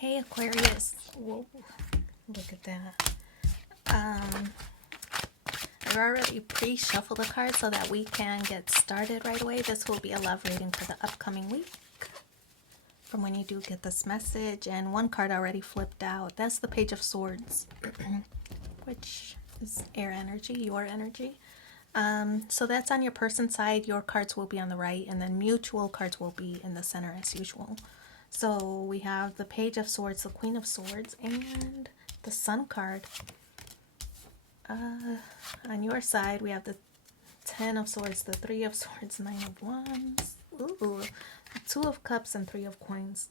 Hey Aquarius. Whoa, look at that. I've already pre-shuffled the cards so that we can get started right away. This will be a love reading for the upcoming week from when you do get this message. And one card already flipped out. That's the Page of Swords, which is air energy, your energy. So that's on your person side. Your cards will be on the right, and then mutual cards will be in the center as usual. So we have the Page of Swords, the Queen of Swords, and the Sun card. On your side, we have the Ten of Swords, the Three of Swords, Nine of Wands, ooh, Two of Cups, and Three of Coins.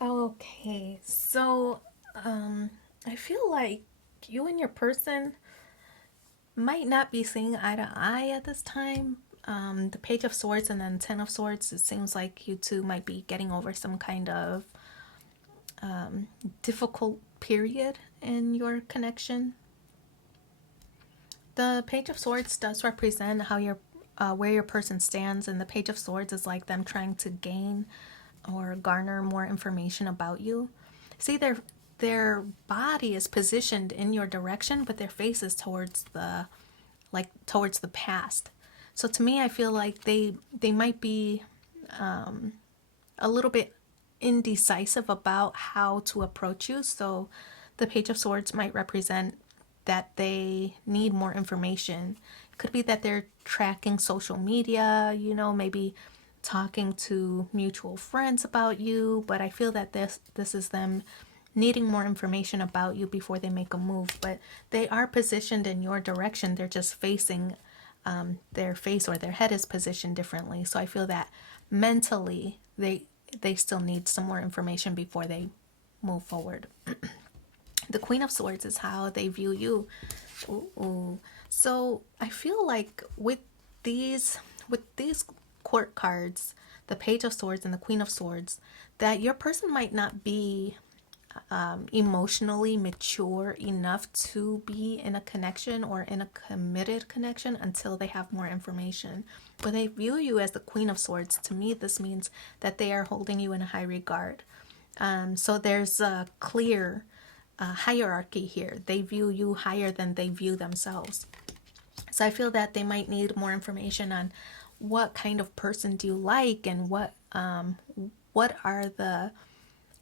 Okay, so I feel like you and your person might not be seeing eye to eye at this time. The Page of Swords and then Ten of Swords, it seems like you two might be getting over some kind of difficult period in your connection. The Page of Swords does represent how your where your person stands, and the Page of Swords is like them trying to gain or garner more information about you. See, their body is positioned in your direction, but their face is towards the past. So to me, I feel like they might be a little bit indecisive about how to approach you. So the Page of Swords might represent that they need more information. It could be that they're tracking social media, maybe talking to mutual friends about you, but I feel that this is them needing more information about you before they make a move. But they are positioned in your direction. They're just facing their face, or their head is positioned differently. So I feel that mentally they still need some more information before they move forward. The Queen of Swords is how they view you. Ooh. So I feel like with these court cards, the Page of Swords and the Queen of Swords, that your person might not be emotionally mature enough to be in a connection or in a committed connection until they have more information. But they view you as the Queen of Swords. To me, this means that they are holding you in a high regard. So there's a clear hierarchy here. They view you higher than they view themselves. So I feel that they might need more information on what kind of person do you like, and what are the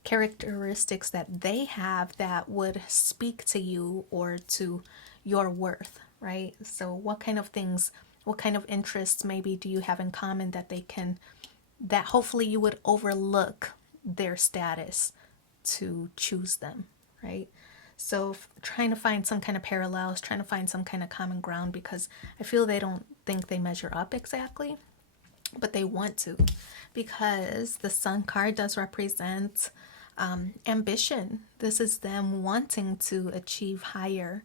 characteristics that they have that would speak to you or to your worth, right? So what kind of things, what kind of interests maybe do you have in common that hopefully you would overlook their status to choose them, right? So trying to find some kind of parallels, trying to find some kind of common ground, because I feel they don't think they measure up exactly, but they want to, because the Sun card does represent ambition. This is them wanting to achieve higher,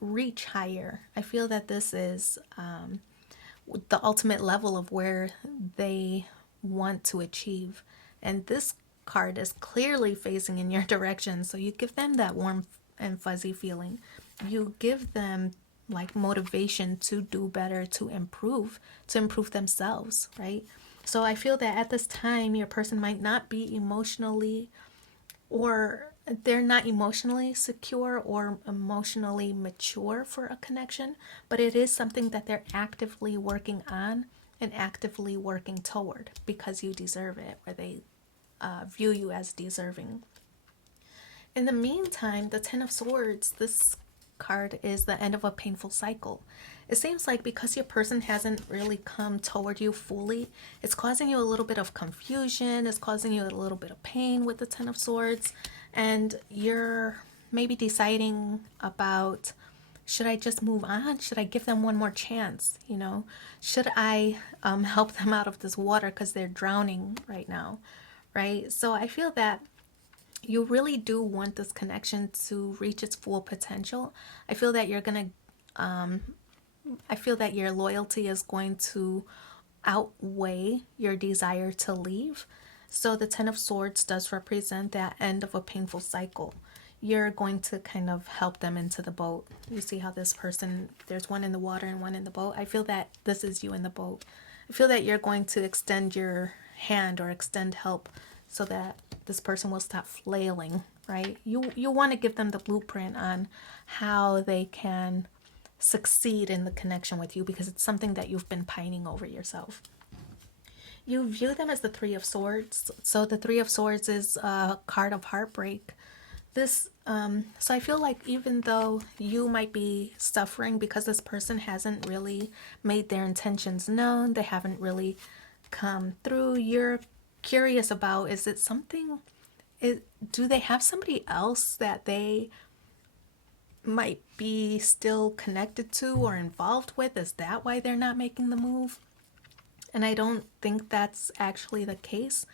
reach higher. I feel that this is the ultimate level of where they want to achieve. And this card is clearly facing in your direction. So you give them that warm and fuzzy feeling. You give them like motivation to do better, to improve themselves, right? So I feel that at this time, your person might not be emotionally, or they're not emotionally secure or emotionally mature for a connection, but it is something that they're actively working on and actively working toward, because you deserve it, or they view you as deserving. In the meantime, the Ten of Swords, this card is the end of a painful cycle. It seems like because your person hasn't really come toward you fully, it's causing you a little bit of confusion, it's causing you a little bit of pain with the Ten of Swords, and you're maybe deciding about, should I just move on? Should I give them one more chance? Should I help them out of this water because they're drowning right now, right? So I feel that you really do want this connection to reach its full potential. I feel that I feel that your loyalty is going to outweigh your desire to leave. So the Ten of Swords does represent that end of a painful cycle. You're going to kind of help them into the boat. You see how this person, there's one in the water and one in the boat. I feel that this is you in the boat. I feel that you're going to extend your hand or extend help so that this person will stop flailing, right? You want to give them the blueprint on how they can succeed in the connection with you, because it's something that you've been pining over yourself. You view them as the Three of Swords. So the Three of Swords is a card of heartbreak. So I feel like even though you might be suffering because this person hasn't really made their intentions known, they haven't really come through, you're curious about, is it something, do they have somebody else that they might be still connected to or involved with? Is that why they're not making the move? And I don't think that's actually the case,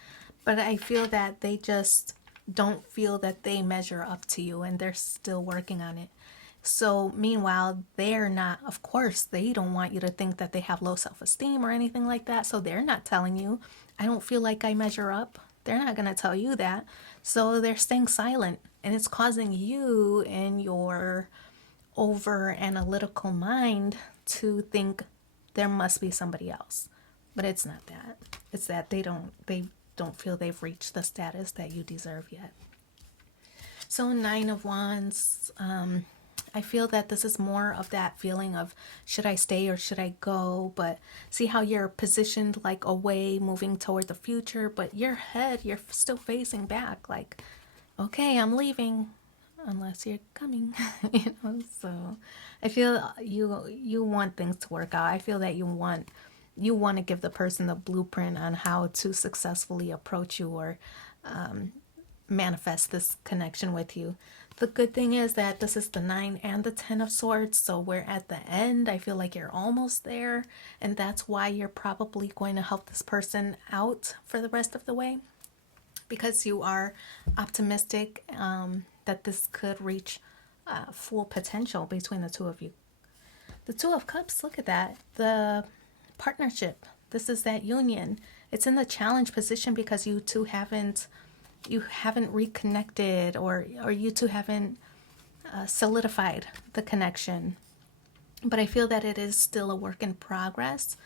but I feel that they just don't feel that they measure up to you, and they're still working on it. So meanwhile, they're not, of course, they don't want you to think that they have low self-esteem or anything like that. So they're not telling you, I don't feel like I measure up. They're not going to tell you that. So they're staying silent, and it's causing you in your over analytical mind to think there must be somebody else. But it's not that. It's that they don't feel they've reached the status that you deserve yet. So Nine of Wands, I feel that this is more of that feeling of, should I stay or should I go? But see how you're positioned like away, moving toward the future, but your head, you're still facing back like, okay, I'm leaving unless you're coming. So I feel you want things to work out. I feel that you want to give the person the blueprint on how to successfully approach you or manifest this connection with you. The good thing is that this is the 9 and the 10 of Swords, so we're at the end. I feel like you're almost there, and that's why you're probably going to help this person out for the rest of the way, because you are optimistic that this could reach full potential between the two of you. The Two of Cups, look at that. The partnership. This is that union. It's in the challenge position because you two haven't reconnected, or you two haven't solidified the connection. But I feel that it is still a work in progress.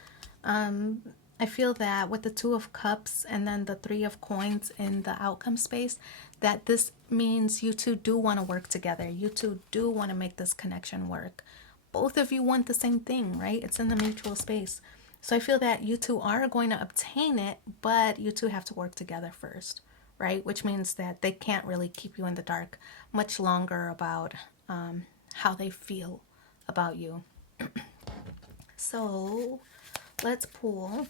I feel that with the Two of Cups and then the Three of Coins in the outcome space, that this means you two do want to work together. You two do want to make this connection work. Both of you want the same thing, right? It's in the mutual space. So I feel that you two are going to obtain it, but you two have to work together first, right? Which means that they can't really keep you in the dark much longer about how they feel about you. So let's pull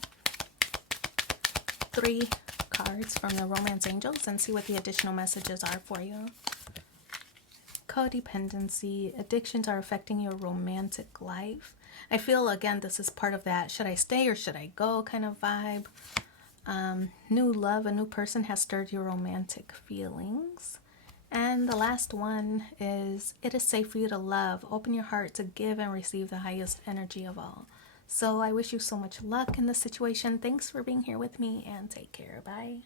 3 cards from the Romance Angels and see what the additional messages are for you. Codependency. Addictions are affecting your romantic life. I feel, again, this is part of that should I stay or should I go kind of vibe. New love, a new person has stirred your romantic feelings. And the last one is, it is safe for you to love. Open your heart to give and receive the highest energy of all. So I wish you so much luck in this situation. Thanks for being here with me, and take care. Bye.